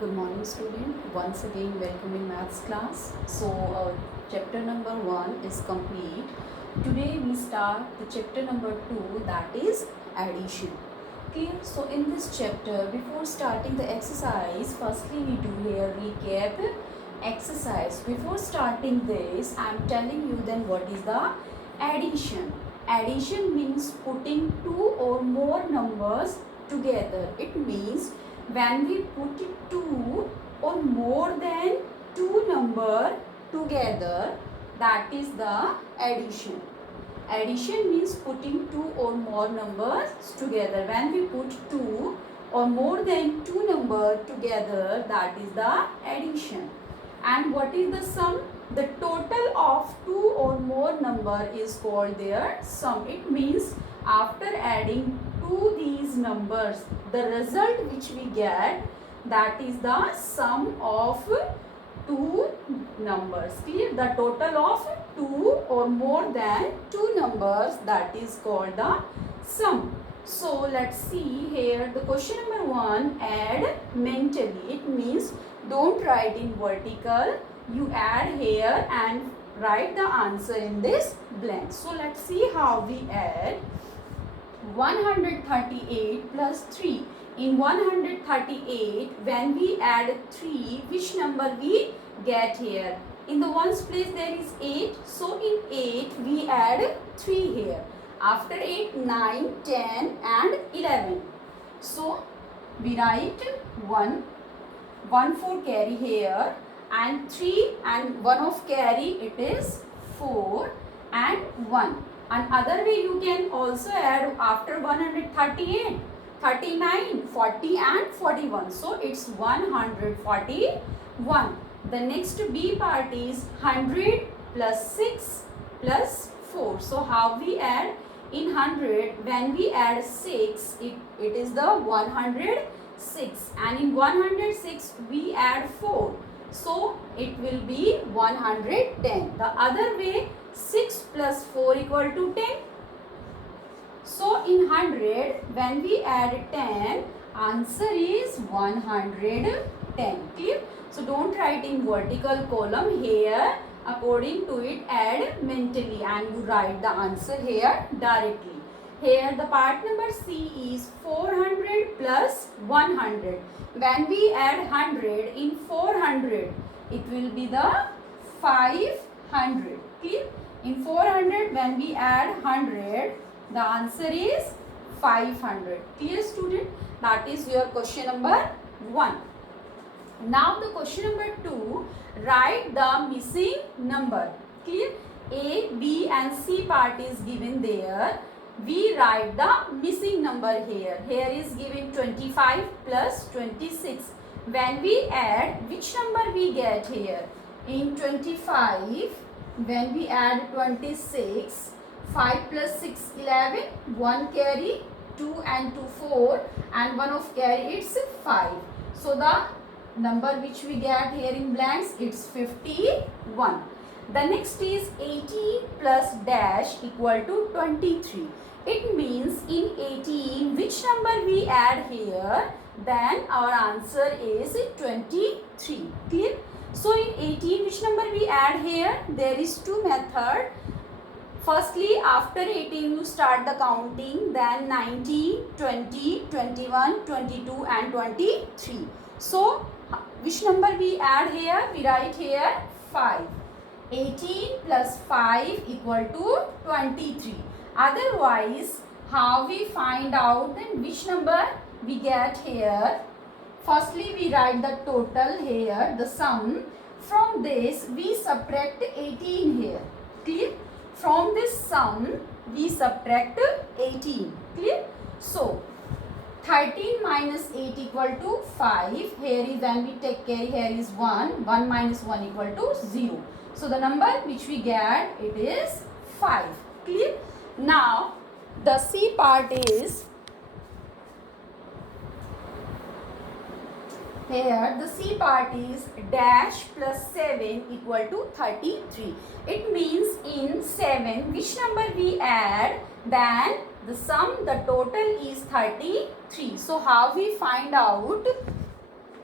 Good morning student. Once again welcome in maths class. So chapter number 1 is complete. Today we start the chapter number 2, that is addition. Clear? So in this chapter, before starting the exercise, firstly we do here recap exercise. Before starting this, I am telling you then what is the addition. Addition means putting two or more numbers together. It means when we put two or more than two number together, that is the addition. Addition means putting two or more numbers together. When we put two or more than two numbers together, that is the addition. And what is the sum? The total of two or more number is called their sum. It means after adding to these numbers, the result which we get, that is the sum of two numbers. Clear? The total of two or more than two numbers, that is called the sum. So let's see here the question number 1, add mentally. It means don't write in vertical, you add here and write the answer in this blank. So let's see how we add 138 plus 3. In 138, when we add 3, which number we get here? In the ones place there is 8. So in 8 we add 3 here. After 8, 9, 10 and 11. So we write 1 for carry here and 3 and 1 of carry, it is 4 and 1. Another way you can also add after 138, 39, 40 and 41. So it's 141. The next B part is 100 plus 6 plus 4. So how we add? In 100, when we add 6, it is the 106. And in 106, we add 4. So it will be 110. The other way, 6 plus 4 equal to 10. So in 100, when we add 10, answer is 110. Clear? So don't write in vertical column here. According to it, add mentally and you write the answer here directly. Here the part number C is 400 plus 100. When we add 100 in 400, it will be the 500. Clear? In 400, when we add 100, the answer is 500. Clear, student? That is your question number 1. Now the question number 2, write the missing number. Clear? A, B and C part is given there. We write the missing number here. Here is given 25 plus 26. When we add, which number we get here? In 25, when we add 26, 5 plus 6, 11, 1 carry, 2 and 2, 4 and 1 of carry, it's 5. So the number which we get here in blanks, it's 51. The next is 18 plus dash equal to 23. It means in 18, which number we add here, then our answer is 23. Clear? So in 18, which number we add here? There is two methods. Firstly, after 18 you start the counting, then 19, 20, 21, 22 and 23. So which number we add here? We write here 5. 18 plus 5 equal to 23. Otherwise, how we find out then which number we get here? Firstly, we write the total here, the sum. From this, we subtract 18 here. Clear? From this sum, we subtract 18. Clear? So, 13 minus 8 equal to 5. Here is when we take carry, here is 1. 1 minus 1 equal to 0. So, the number which we get, it is 5. Clear? Now, the C part is, here the C part is dash plus 7 equal to 33. It means in 7, which number we add, then the sum, the total is 33. So how we find out?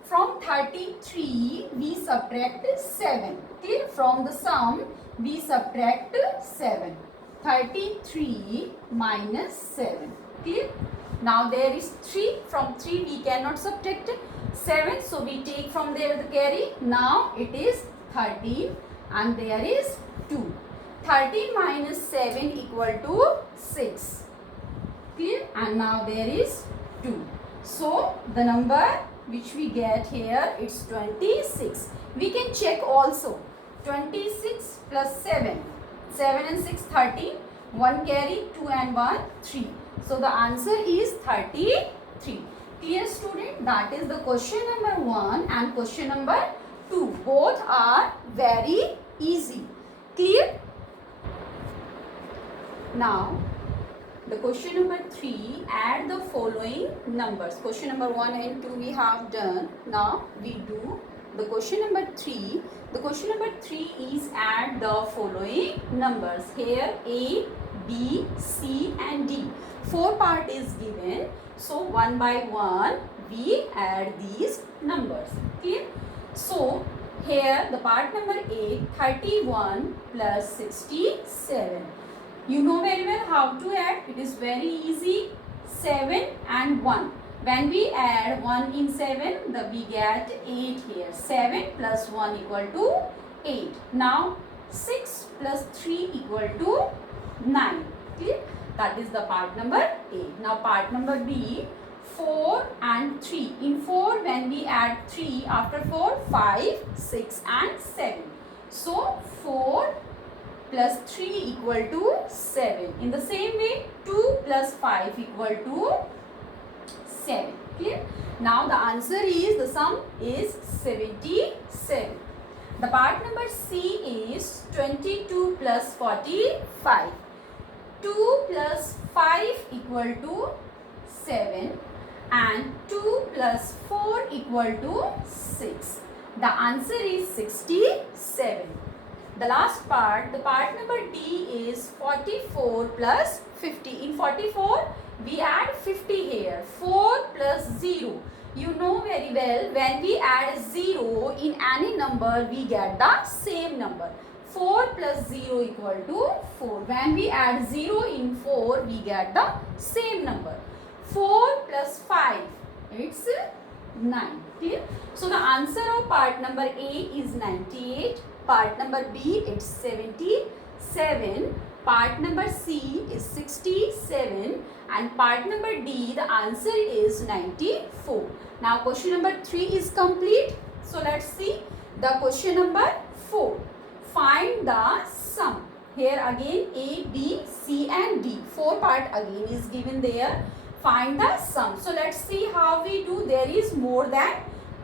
From 33 we subtract 7. Clear? From the sum we subtract 7. 33 minus 7. Clear? Now there is 3. From 3 we cannot subtract 7. So we take from there the carry. Now it is 13 and there is 2. 13 minus 7 equal to 6. Clear? And now there is 2. So the number which we get here, it's 26. We can check also. 26 plus 7. 7 and 6, 13. 1 carry, 2 and 1, 3. So the answer is 33. Clear, student? That is the question number 1 and question number 2. Both are very easy. Clear? Now, the question number 3, add the following numbers. Question number 1 and 2 we have done. Now, we do the question number 3. The question number 3 is add the following numbers. Here A, B, C and D. 4 part is given. So, one by one we add these numbers. Okay. So, here the part number A, 31 plus 67. You know very well how to add. It is very easy. 7 and 1. When we add 1 in 7, we get 8 here. 7 plus 1 equal to 8. Now 6 plus 3 equal to 9. Clear? That is the part number A. Now part number B, 4 and 3. In 4, when we add 3, after 4, 5, 6 and 7. So 4 plus 3 equal to 7. In the same way, 2 plus 5 equal to 7. Clear? Now the answer is, the sum is 77. The part number C is 22 plus 45. 2 plus 5 equal to 7 and 2 plus 4 equal to 6. The answer is 67. The last part, the part number D is 44 plus 50. In 44, we add 50 here. 4 plus 0. You know very well, when we add 0 in any number, we get the same number. 4 plus 0 equal to 4. When we add 0 in 4, we get the same number. 4 plus 5, it's 9. Clear? So the answer of part number A is 98. Part number B, it's 77. Part number C is 67. And part number D, the answer is 94. Now question number 3 is complete. So let's see the question number 4. Find the sum. Here again A, B, C and D. 4 part again is given there. Find the sum. So let's see how we do. There is more than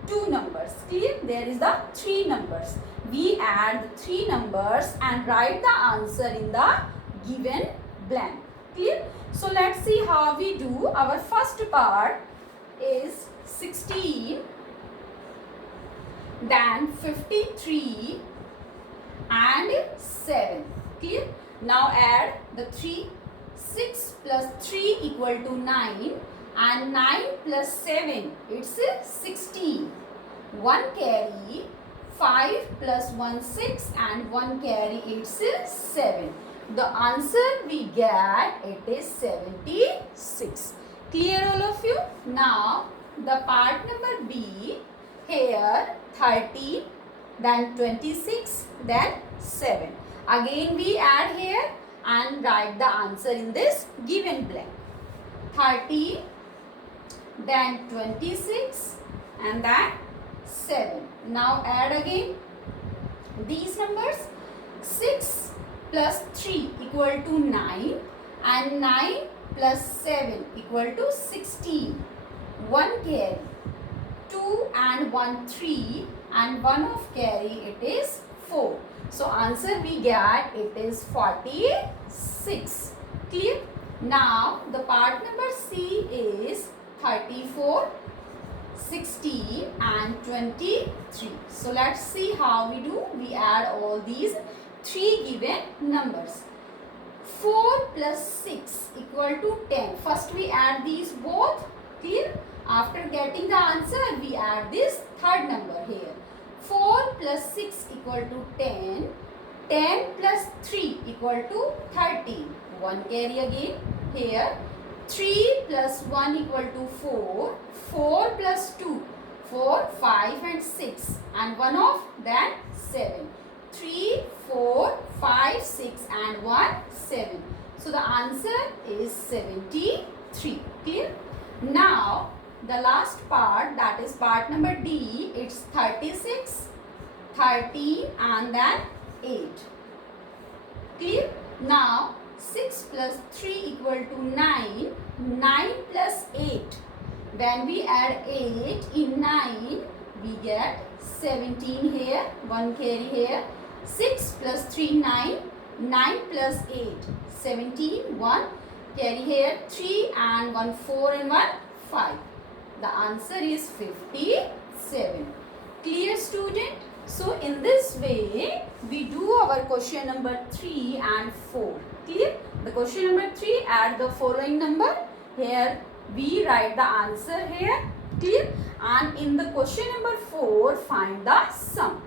2 numbers. Clear? There is the 3 numbers. We add the 3 numbers and write the answer in the given blank. Clear? So let's see how we do. Our first part is 16, then 53 and 7. Clear? Now add the 3. 6 plus 3 equal to 9 and 9 plus 7, it's 16. 1 carry, 5 plus 1 6 and 1 carry, it's 7. The answer we get, it is 76. Clear all of you? Now the part number B, here 13, then 26, then 7. Again we add here and write the answer in this given blank. 30, then 26 and then 7. Now add again these numbers. 6 plus 3 equal to 9 and 9 plus 7 equal to 16. 1 carry, 2 and 1 3 and 1 of carry, it is 4. So answer we get, it is 46. Clear? Now the part number C is 34, 16 and 23. So let's see how we do. We add all these 3 given numbers. 4 plus 6 equal to 10. First we add these both. Clear? After getting the answer, we add this third number here. 4 plus 6 equal to 10. 10 plus 3 equal to 13. 1 carry again here. 3 plus 1 equal to 4. 4 plus 2. 4, 5 and 6. And 1 off, then 7. 3, 4, 5, 6 and 1, 7. So the answer is 73. Clear? Now the last part, that is part number D, it's 36, 13 and then 8. Clear? Now 6 plus 3 equal to 9. 9 plus 8. When we add 8 in 9, we get 17 here. 1 carry here. 6 plus 3, 9. 9 plus 8, 17. 1 carry here. 3 and 1, 4 and 1, 5. The answer is 57. Clear, student? So in this way, we do our question number 3 and 4. Clear? The question number 3, add the following number. Here we write the answer here. Clear? And in the question number 4, find the sum.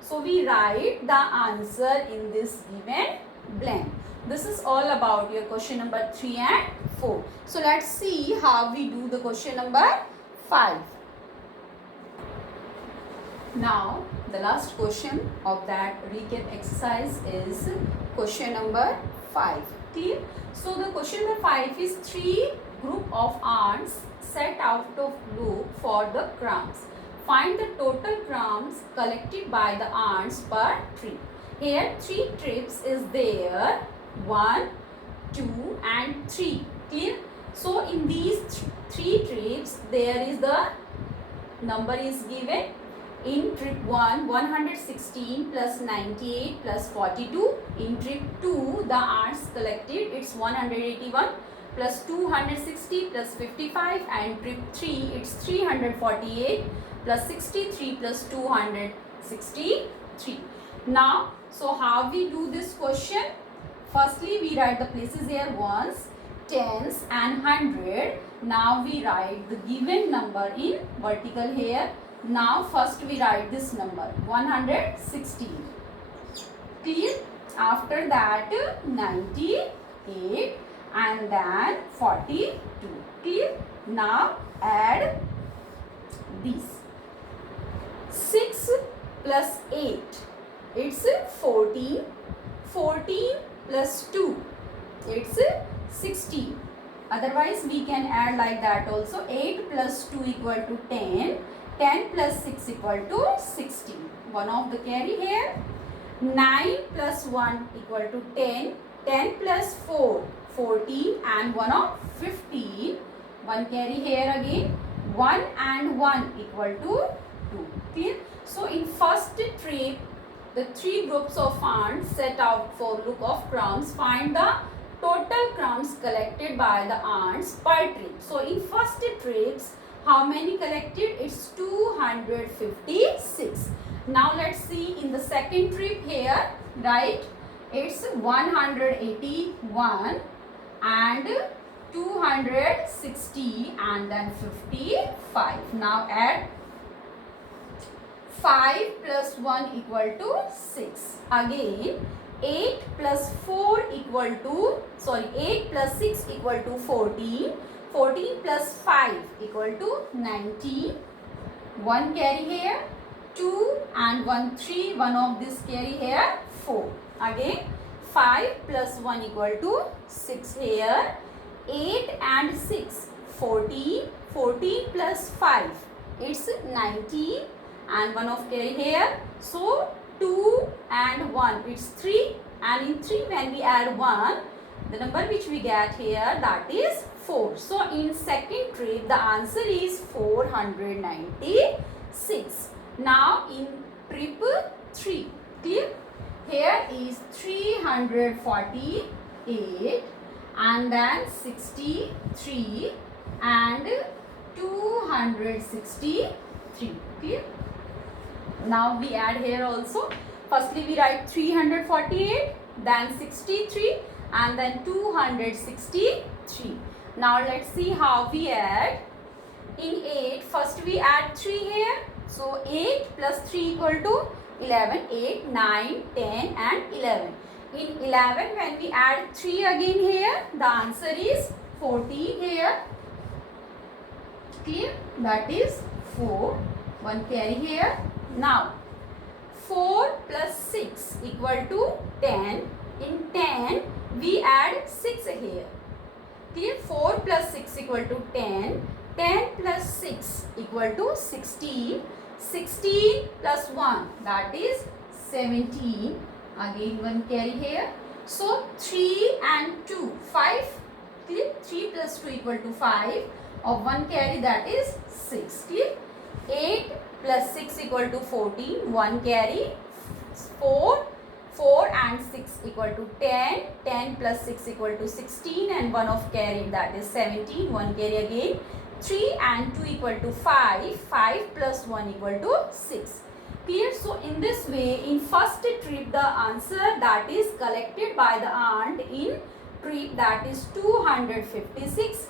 So we write the answer in this given blank. This is all about your question number 3 and 4. So let's see how we do the question number 5. Now the last question of that recap exercise is question number 5. Clear? So the question number 5 is 3 group of ants set out of loop for the crumbs. Find the total crumbs collected by the ants per trip. Here 3 trips is there, 1, 2 and 3. Clear? So in these 3 trips there is the number is given. In trip 1, 116 plus 98 plus 42. In trip 2, the ants collected, it's 181 plus 260 plus 55. And trip 3, it's 348 plus 63 plus 263. Now, so how we do this question? Firstly, we write the places here ones, tens and 100. Now we write the given number in vertical here. Now first we write this number 116. Clear? After that 98 and then 42. Clear? Now add these. 6 plus 8, it's 14. 14 plus 2, it's 16. Otherwise we can add like that also. 8 plus 2 equal to 10. 10 plus 6 equal to 16. 1 of the carry here. 9 plus 1 equal to 10. 10 plus 4, 14 and 1 of 15. 1 carry here again. 1 and 1 equal to 2. Clear? So in first trip, the 3 groups of ants set out for look of crumbs. Find the total crumbs collected by the ants per trip. So in first trips, how many collected? It's 256. Now let's see in the second trip here, right? It's 181 and 260 and then 55. Now add 5 plus 1 equal to 6. Again 8 plus 4 equal to, 8 plus 6 equal to 14. 14 plus 5 equal to 19. 1 carry here. 2 and 1 3. 1 of this carry here. 4. Again 5 plus 1 equal to 6 here. 8 and 6. 14. 14 plus 5. It's 19. And 1 of carry here. So 2 and 1. It's 3. And in 3 when we add 1, the number which we get here, that is 4. So in second trip the answer is 496. Now in trip 3. Clear? Here is 348 and then 63 and 263. Clear? Now we add here also. Firstly we write 348, then 63 and then 263. Now let's see how we add. In 8, first we add 3 here. So 8 plus 3 equal to 11. 8, 9, 10 and 11. In 11 when we add 3 again here, the answer is 14 here. Clear? That is 4. 1 carry here. Now 4 plus 6 equal to 10. In 10 we add 6 here. Clear? 4 plus 6 equal to 10. 10 plus 6 equal to 16. 16 plus 1 that is 17. Again 1 carry here. So 3 and 2 5. Clear? 3 plus 2 equal to 5. Of 1 carry that is 6. Clear? 8 plus 6 equal to 14. 1 carry 4. 4 and 6 equal to 10. 10 plus 6 equal to 16 and 1 of carry that is 17. 1 carry again. 3 and 2 equal to 5. 5 plus 1 equal to 6. Clear? So in this way, in first trip the answer that is collected by the aunt in trip that is 256.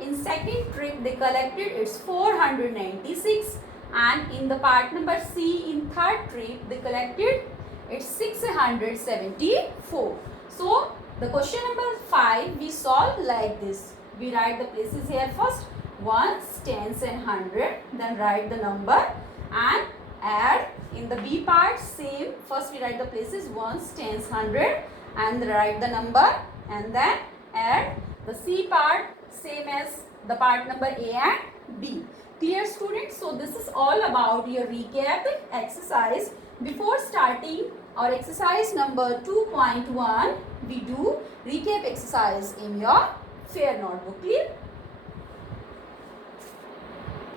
In second trip they collected it's 496, and in the part number C in third trip they collected it's 674. So the question number 5 we solve like this. We write the places here first, ones, tens and hundred, then write the number and add. In the B part same, first we write the places ones, tens, hundred and write the number and then add. The C part same as the part number A and B. Clear students? So this is all about your recap exercise. Before starting our exercise number 2.1, we do recap exercise in your fair notebook. Clear?